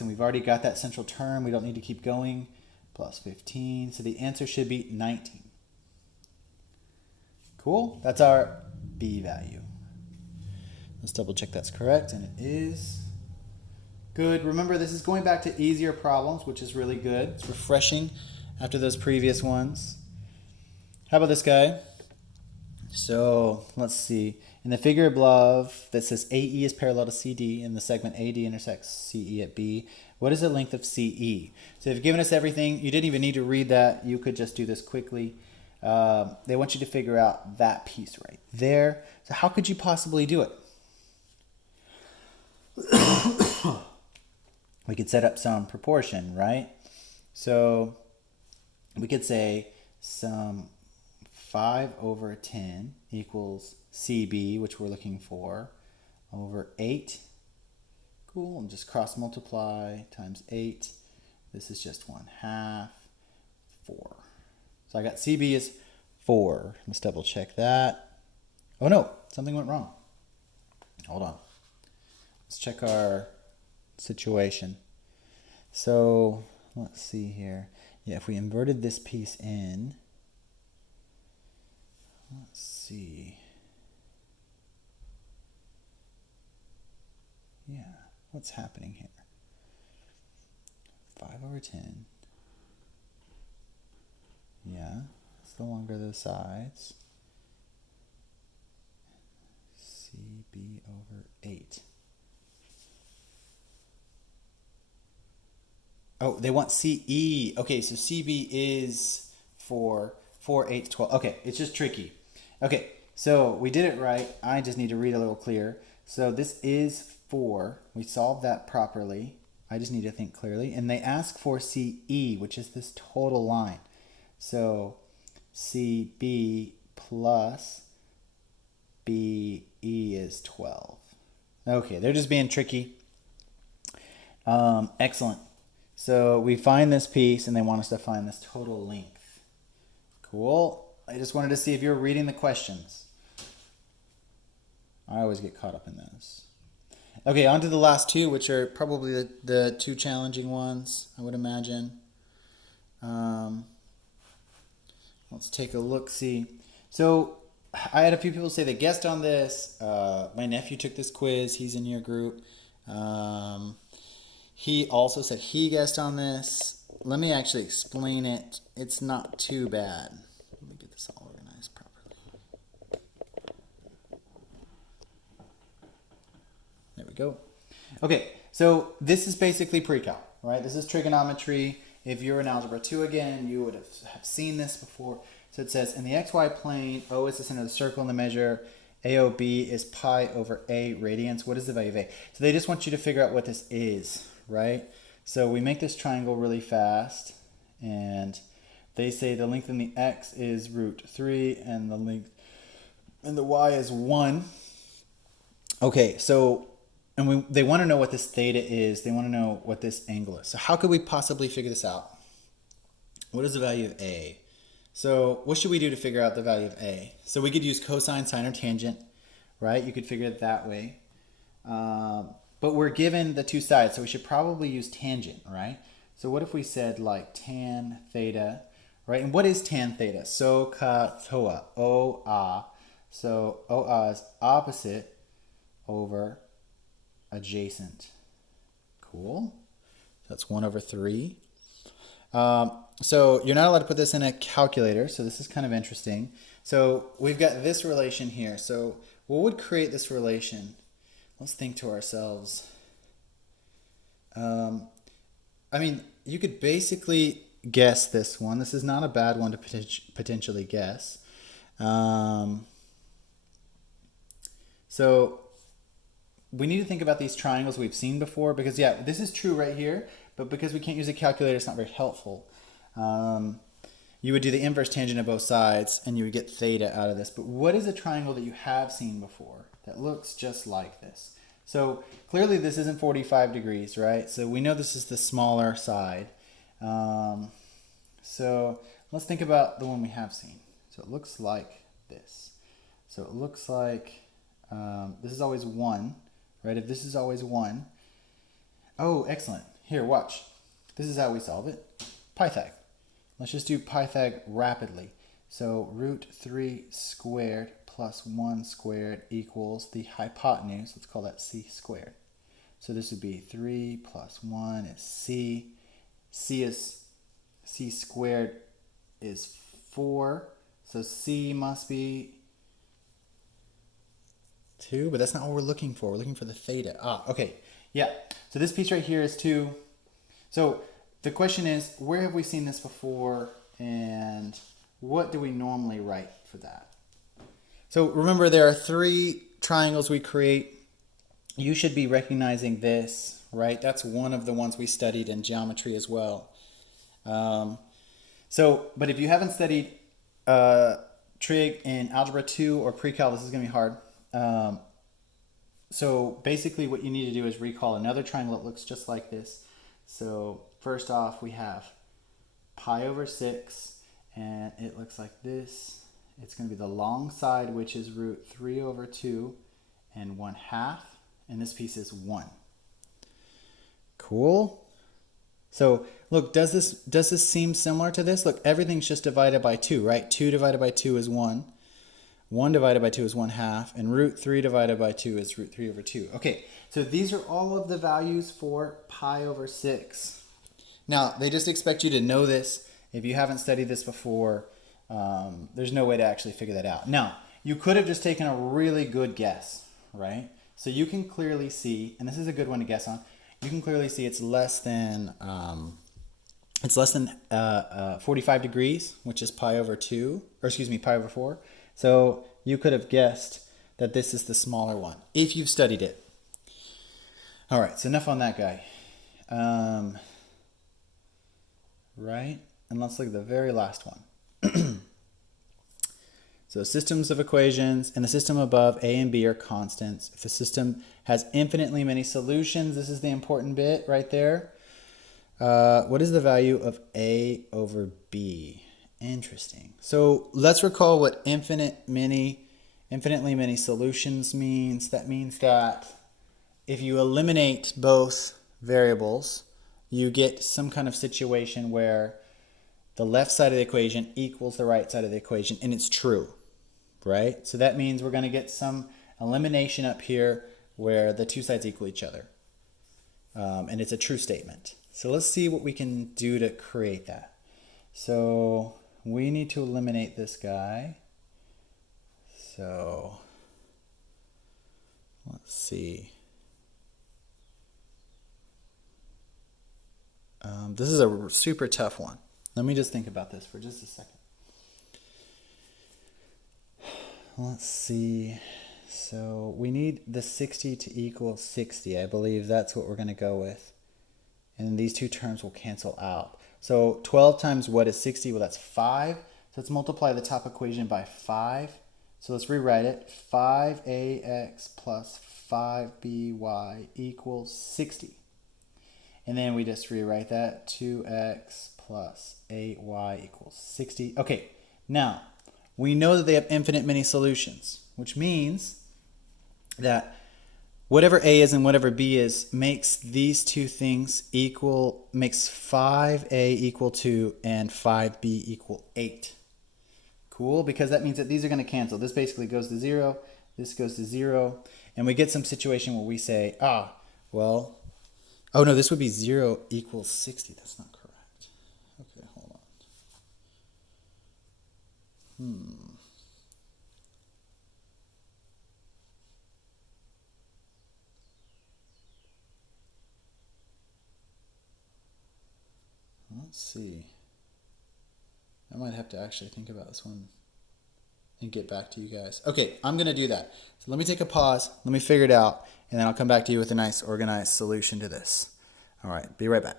and we've already got that central term. We don't need to keep going. Plus 15. So the answer should be 19. Cool. That's our b value. Let's double check that's correct, and it is. Good. Remember, this is going back to easier problems, which is really good. It's refreshing after those previous ones. How about this guy? So let's see. In the figure above that says AE is parallel to CD and the segment AD intersects CE at B, what is the length of CE? So they've given us everything. You didn't even need to read that. You could just do this quickly. They want you to figure out that piece right there. So how could you possibly do it? We could set up some proportion, right? So we could say some 5 over 10 equals CB, which we're looking for, over 8. Cool, and just cross multiply times 8. This is just 1/2, 4. So I got CB is 4. Let's double check that. Oh no, something went wrong. Hold on. Let's check our situation. So let's see here. Yeah, if we inverted this piece in, let's see. Yeah, what's happening here? 5 over 10. Yeah, it's no longer the sides. CB over 8. Oh, they want CE. Okay, so CB is 4, 8, 12. Okay, it's just tricky. Okay, so we did it right. I just need to read a little clear. So this is 4. We solved that properly. I just need to think clearly. And they ask for CE, which is this total line. So CB plus BE is 12. Okay, they're just being tricky. Excellent. So we find this piece and they want us to find this total length. Cool. I just wanted to see if you're reading the questions. I always get caught up in those. Okay, on to the last two, which are probably the two challenging ones, I would imagine. Let's take a look-see. So I had a few people say they guessed on this. My nephew took this quiz. He's in your group. He also said he guessed on this. Let me actually explain it. It's not too bad. Let me get this all organized properly. There we go. Okay, so this is basically pre-calc, right? This is trigonometry. If you're in Algebra 2 again, you would have seen this before. So it says, in the xy plane, O is the center of the circle in the measure. AOB is pi over A radians. What is the value of A? So they just want you to figure out what this is, right? So we make this triangle really fast, and they say the length in the x is √3, and the length in the y is 1. Okay, so they want to know what this theta is. They want to know what this angle is. So how could we possibly figure this out? What is the value of A? So what should we do to figure out the value of A? So we could use cosine, sine, or tangent, right? You could figure it that way. But we're given the two sides, so we should probably use tangent, right? So what if we said like tan theta, right? And what is tan theta? So ka toa, O-A. So O-A is opposite over adjacent. Cool. That's 1/3. So you're not allowed to put this in a calculator, so this is kind of interesting. So we've got this relation here. So what would create this relation? Let's think to ourselves. I mean, you could basically guess this one. This is not a bad one to potentially guess. So we need to think about these triangles we've seen before because, yeah, this is true right here, but because we can't use a calculator, it's not very helpful. You would do the inverse tangent of both sides, and you would get theta out of this. But what is a triangle that you have seen before that looks just like this? So clearly this isn't 45 degrees, right? So we know this is the smaller side. So let's think about the one we have seen. So it looks like this. So it looks like this is always 1, right? If this is always 1, oh, excellent. Here, watch. This is how we solve it. Pythag. Let's just do Pythag rapidly. So root 3 squared plus 1 squared equals the hypotenuse. Let's call that c squared. So this would be 3 plus 1 is c. C squared is 4. So c must be 2, but that's not what we're looking for. We're looking for the theta. Okay. Yeah. So this piece right here is 2. So the question is, where have we seen this before, and what do we normally write for that? So remember, there are 3 triangles we create. You should be recognizing this, right? That's one of the ones we studied in geometry as well. But if you haven't studied trig in Algebra 2 or Pre-Cal, this is going to be hard. So basically what you need to do is recall another triangle that looks just like this. So first off, we have pi over 6, and it looks like this. It's going to be the long side, which is root 3 over 2 and 1/2, and this piece is 1. Cool. So look, does this seem similar to this? Look, everything's just divided by 2, right? 2 divided by 2 is 1. 1 divided by 2 is 1/2, and root 3 divided by 2 is root 3 over 2. Okay, so these are all of the values for pi over 6. Now, they just expect you to know this. If you haven't studied this before, there's no way to actually figure that out. Now, you could have just taken a really good guess, right? So you can clearly see, and this is a good one to guess on, you can clearly see it's less than 45 degrees, which is pi over 2, or excuse me, pi over 4. So you could have guessed that this is the smaller one, if you've studied it. All right, so enough on that guy. Right, and let's look at the very last one. So systems of equations, in the system above, A and B are constants. If the system has infinitely many solutions, this is the important bit right there. What is the value of A over B? Interesting. So let's recall what infinitely many solutions means. That means that if you eliminate both variables, you get some kind of situation where the left side of the equation equals the right side of the equation, and it's true, right? So that means we're going to get some elimination up here where the two sides equal each other. And it's a true statement. So let's see what we can do to create that. So we need to eliminate this guy. So let's see. This is a super tough one. Let me just think about this for just a second. Let's see. So we need the 60 to equal 60. I believe that's what we're going to go with. And these two terms will cancel out. So 12 times what is 60? Well, that's 5. So let's multiply the top equation by 5. So let's rewrite it. 5ax plus 5by equals 60. And then we just rewrite that. 2x plus 8y equals 60. Okay, now we know that they have infinite many solutions, which means that whatever A is and whatever B is makes these two things equal, makes 5A equal 2 and 5B equal 8. Cool, because that means that these are going to cancel. This basically goes to 0, this goes to 0, and we get some situation where we say, well, oh no, this would be 0 equals 60. That's not correct. Okay, hold on. Let's see. I might have to actually think about this one and get back to you guys. Okay, I'm going to do that. So let me take a pause, let me figure it out, and then I'll come back to you with a nice organized solution to this. All right, be right back.